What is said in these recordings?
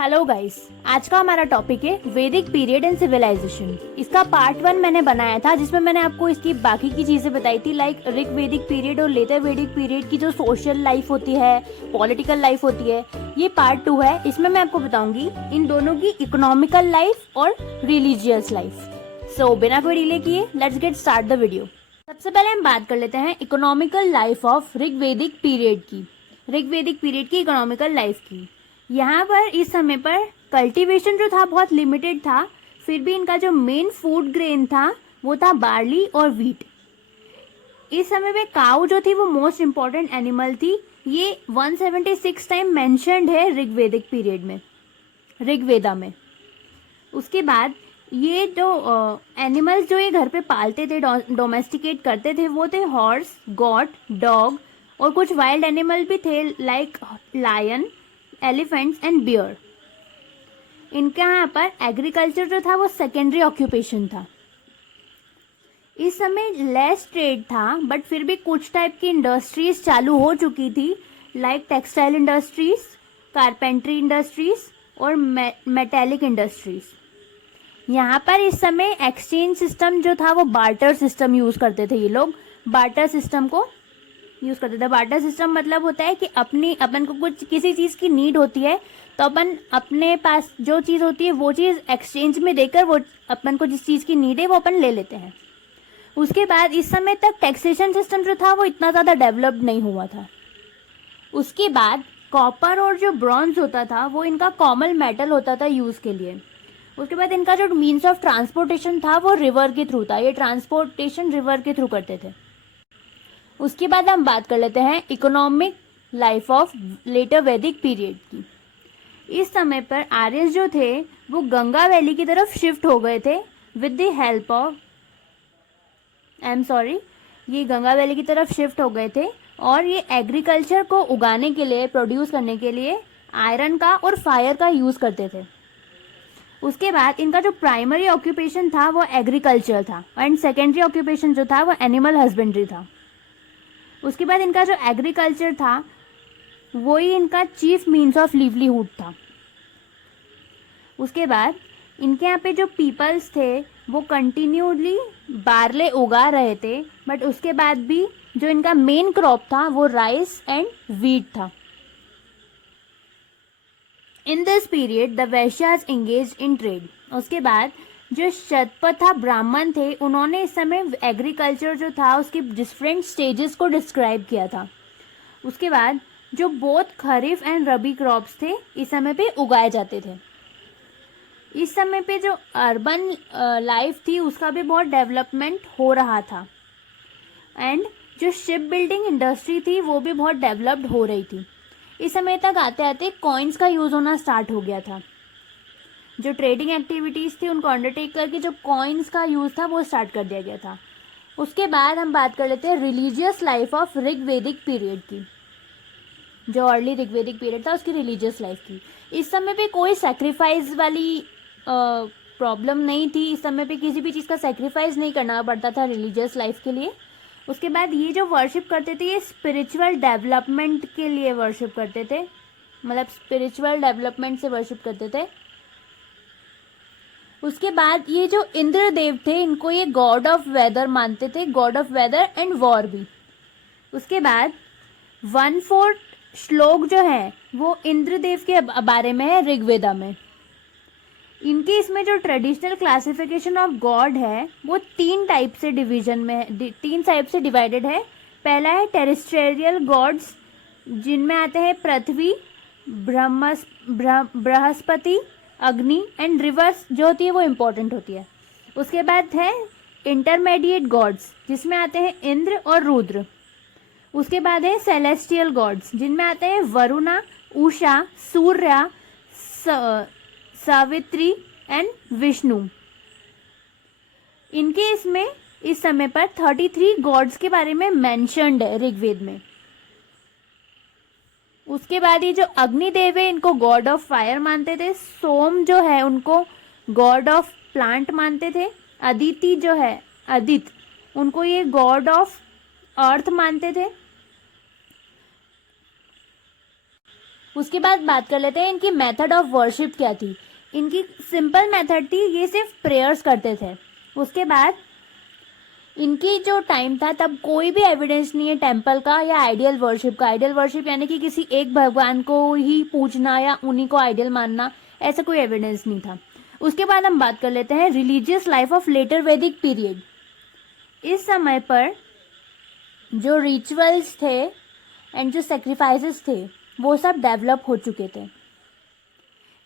Hello guys, आज का हमारा टॉपिक है वैदिक पीरियड एंड सिविलाइजेशन। इसका पार्ट 1 मैंने बनाया था, जिसमें मैंने आपको इसकी बाकी की चीजें बताई थी, लाइक ऋग वैदिक पीरियड और लेटर वैदिक पीरियड की जो सोशल लाइफ होती है, पॉलिटिकल लाइफ होती है। ये पार्ट 2 है। इसमें मैं आपको बताऊंगी इन दोनों की इकोनॉमिकल लाइफ और रिलीजियस लाइफ। सो बिना कोई डिले किए let's get start the video. सबसे पहले हम बात कर लेते हैं इकोनॉमिकल लाइफ ऑफ ऋग वैदिक पीरियड की, ऋग वैदिक पीरियड की इकोनॉमिकल लाइफ की। यहाँ पर इस समय पर कल्टीवेशन जो था बहुत लिमिटेड था, फिर भी इनका जो मेन फूड ग्रेन था वो था बार्ली और व्हीट। इस समय पे काऊ जो थी वो मोस्ट इम्पॉर्टेंट एनिमल थी। ये 176 टाइम मेंशन्ड है ऋग्वेदिक पीरियड में, ऋग्वेदा में। उसके बाद ये जो एनिमल्स जो ये घर पे पालते थे, डोमेस्टिकेट करते थे, वो थे हॉर्स, गॉट, डॉग और कुछ वाइल्ड एनिमल भी थे like lion, elephants and bear. इनके यहाँ पर एग्रीकल्चर जो था वो सेकेंडरी ऑक्यूपेशन था। इस समय लेस ट्रेड था, बट फिर भी कुछ टाइप की इंडस्ट्रीज चालू हो चुकी थी, like textile industries, carpentry industries और मेटेलिक इंडस्ट्रीज। यहाँ पर इस समय एक्सचेंज सिस्टम जो था वो बार्टर सिस्टम यूज करते थे। ये लोग बार्टर सिस्टम को यूज करते थे। बार्टर सिस्टम मतलब होता है कि अपन को कुछ किसी चीज की नीड होती है तो अपन अपने पास जो चीज होती है वो चीज एक्सचेंज में देकर वो अपन को जिस चीज की नीड है वो अपन ले लेते हैं। उसके बाद इस समय तक टैक्सेशन सिस्टम जो था वो इतना ज्यादा डेवलप्ड नहीं हुआ था। उसके बाद कॉपर और जो ब्रॉन्ज होता था वो इनका कॉमन मेटल होता था यूज के लिए। उसके बाद इनका जो मीन्स ऑफ ट्रांसपोर्टेशन था वो रिवर के थ्रू था। ये ट्रांसपोर्टेशन रिवर के थ्रू करते थे। उसके बाद हम बात कर लेते हैं इकोनॉमिक लाइफ ऑफ लेटर वैदिक पीरियड की। इस समय पर आर्यस जो थे वो गंगा वैली की तरफ शिफ्ट हो गए थे विद द हेल्प ऑफ ये गंगा वैली की तरफ शिफ्ट हो गए थे और ये एग्रीकल्चर को उगाने के लिए, प्रोड्यूस करने के लिए आयरन का और फायर का यूज करते थे। उसके बाद इनका जो प्राइमरी ऑक्यूपेशन था वो एग्रीकल्चर था एंड सेकेंडरी ऑक्यूपेशन जो था वो एनिमल हस्बेंड्री था। उसके बाद इनका जो एग्रीकल्चर था वो ही इनका चीफ मीन्स ऑफ लिवलीहुड था। उसके बाद इनके यहाँ पे जो पीपल्स थे वो कंटिन्यूली बार्ले उगा रहे थे, बट उसके बाद भी जो इनका मेन क्रॉप था वो राइस एंड व्हीट था। In this period the Vaishyas engage in trade. उसके बाद जो शतपथा ब्राह्मण थे उन्होंने इस समय एग्रीकल्चर जो था उसके डिफरेंट स्टेजेस को डिस्क्राइब किया था। उसके बाद जो both kharif and rabi crops थे इस समय पे उगाए जाते थे। इस समय पे जो अर्बन लाइफ थी उसका भी बहुत डेवलपमेंट हो रहा था एंड जो शिप बिल्डिंग इंडस्ट्री थी वो भी बहुत डेवलप्ड हो रही थी। इस समय तक आते आते कॉइन्स का यूज होना स्टार्ट हो गया था। जो ट्रेडिंग एक्टिविटीज थी उनको अंडरटेक करके जो कॉइन्स का यूज था वो स्टार्ट कर दिया गया था। उसके बाद हम बात कर लेते हैं रिलीजियस लाइफ ऑफ ऋग वैदिक पीरियड की। जो अर्ली ऋग वैदिक पीरियड था उसकी रिलीजियस लाइफ की। इस समय पे कोई सेक्रीफाइस वाली प्रॉब्लम नहीं थी। इस समय पे किसी भी चीज़ का सेक्रीफाइस नहीं करना पड़ता था रिलीजियस लाइफ के लिए। उसके बाद ये जो वर्शिप करते थे ये स्पिरिचुअल डेवलपमेंट के लिए वर्शिप करते थे, मतलब स्पिरिचुअल डेवलपमेंट से वर्शिप करते थे। उसके बाद ये जो इंद्र देव थे इनको ये गॉड ऑफ वेदर मानते थे, god of weather and war भी। उसके बाद 1/4 श्लोक जो है वो इंद्रदेव के बारे में है ऋग्वेदा में। इनके इसमें जो ट्रेडिशनल क्लासिफिकेशन ऑफ गॉड है वो 3 टाइप से डिवीजन में, 3 टाइप से डिवाइडेड है। पहला है टेरेस्ट्रियल गॉड्स, जिनमें आते हैं पृथ्वी, बृहस्पति, अग्नि एंड रिवर्स जो होती है वो इम्पोर्टेंट होती है। उसके बाद है इंटरमीडिएट गॉड्स जिसमें आते हैं इंद्र और रुद्र। उसके बाद है सेलेस्टियल गॉड्स जिनमें आते हैं वरुणा, उषा, सूर्या, सावित्री एंड विष्णु। इनके इसमें इस समय पर 33 गॉड्स के बारे में मेंशन्ड है ऋग्वेद में। उसके बाद ये जो अग्निदेव है इनको गॉड ऑफ फायर मानते थे। सोम जो है उनको गॉड ऑफ प्लांट मानते थे। अदिति जो है अदित उनको ये गॉड ऑफ अर्थ मानते थे। उसके बाद बात कर लेते हैं इनकी मेथड ऑफ वर्शिप क्या थी। इनकी सिंपल मेथड थी, ये सिर्फ प्रेयर्स करते थे। उसके बाद इनकी जो टाइम था तब कोई भी एविडेंस नहीं है टेम्पल का या आइडियल वर्शिप का। आइडियल वर्शिप यानी कि किसी एक भगवान को ही पूजना या उन्हीं को आइडियल मानना, ऐसा कोई एविडेंस नहीं था। उसके बाद हम बात कर लेते हैं रिलीजियस लाइफ ऑफ लेटर वैदिक पीरियड। इस समय पर जो रिचुअल्स थे एंड जो सेक्रीफाइसेस थे वो सब डेवलप हो चुके थे।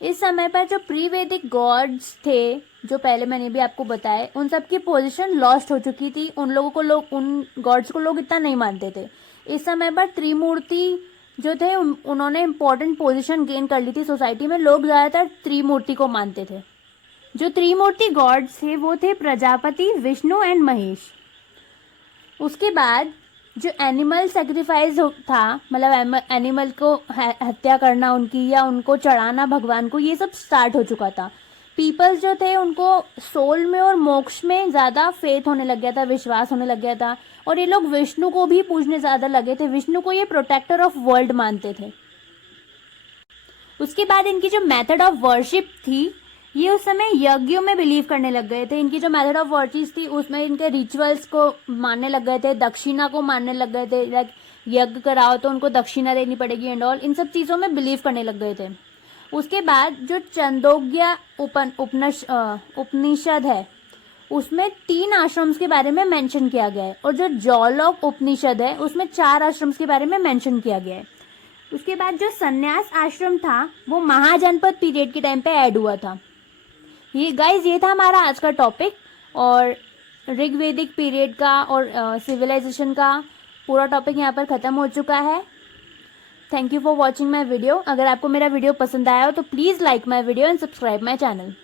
इस समय पर जो प्री वैदिक गॉड्स थे, जो पहले मैंने भी आपको बताया, उन सब की पोजीशन लॉस्ट हो चुकी थी। उन गॉड्स को लोग इतना नहीं मानते थे। इस समय पर त्रिमूर्ति जो थे उन्होंने इम्पोर्टेंट पोजीशन गेन कर ली थी सोसाइटी में। लोग ज़्यादातर त्रिमूर्ति को मानते थे। जो त्रिमूर्ति गॉड्स थे वो थे प्रजापति, विष्णु एंड महेश। उसके बाद जो एनिमल सेक्रीफाइस था, मतलब एनिमल को हत्या करना उनकी या उनको चढ़ाना भगवान को, ये सब स्टार्ट हो चुका था। पीपल्स जो थे उनको सोल में और मोक्ष में ज़्यादा फेथ होने लग गया था, विश्वास होने लग गया था। और ये लोग विष्णु को भी पूजने ज़्यादा लगे थे। विष्णु को ये प्रोटेक्टर ऑफ वर्ल्ड मानते थे। उसके बाद इनकी जो मेथड ऑफ वर्शिप थी, ये उस समय यज्ञों में बिलीव करने लग गए थे। इनकी जो मेथड ऑफ वर्शिप थी उसमें इनके रिचुअल्स को मानने लग गए थे, दक्षिणा को मानने लग गए थे। लाइक यज्ञ कराओ तो उनको दक्षिणा देनी पड़ेगी एंड ऑल, इन सब चीज़ों में बिलीव करने लग गए थे। उसके बाद जो छंदोग्य उपनिषद है उसमें 3 आश्रम्स के बारे में मेंशन किया गया है, और जो जौलक उपनिषद है उसमें 4 आश्रम्स के बारे में मेंशन किया गया है। उसके बाद जो संन्यास आश्रम था वो महाजनपद पीरियड के टाइम पे ऐड हुआ था। ये था हमारा आज का टॉपिक, और ऋग्वेदिक पीरियड का और सिविलाइजेशन का पूरा टॉपिक यहाँ पर ख़त्म हो चुका है। Thank you for watching my video. अगर आपको मेरा वीडियो पसंद आया हो तो please like my video and subscribe my channel.